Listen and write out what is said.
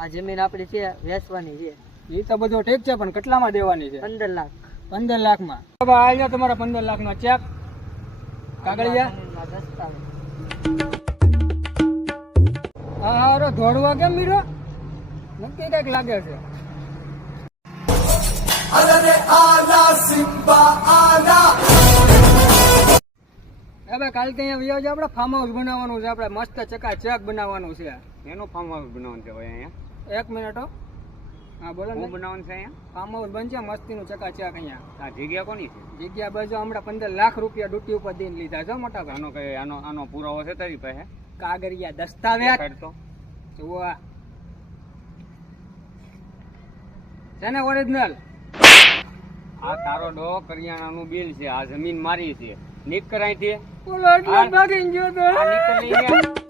આ જમીન આપડી છે વેચવાની છે. એ તો બધું ઠીક છે, પણ કેટલામાં દેવાની છે? 15 લાખ. 15 લાખમાં. અહીંયા તમારા 15 લાખનો ચેક, કાગળિયા. દસ્તાવેજ. હા હારો ધોળવા કેમ મીરો? નક્કી કઈક લાગે છે. હવે કાલ કે અહીંયા વિયો આપણે ફાર્મ હાઉસ બનાવવાનું છે, આપણે મસ્ત ચકાચક બનાવવાનું છે. એનું ફાર્મ હાઉસ બનાવવાનું છે ભાઈ અહીંયા? એક મિનિટ હો. હા બોલો ને. શું બનાવવાનું છે અહીંયા? ફાર્મ હાઉસ બનશે મસ્તીનું ચકાચક અહીંયા. આ જગ્યા કોની છે? જગ્યા બાજુ હમણાં 15 લાખ રૂપિયા ડ્યુટી ઉપર દઈને લીધા છે મોટા ભાઈ. આનો કઈ આનો પુરાવો છે તારી પાસે? કાગળિયા દસ્તાવેજ કાઢતો જુઓ છે ને ઓરિજિનલ. આ તારો ડો કરિયાણાનું બિલ છે, આ જમીન મારી છે. નીક કરાઈ છે. બોલો એટલે ભાગી ગયો તો. આ નીકળ લઈ ગયા.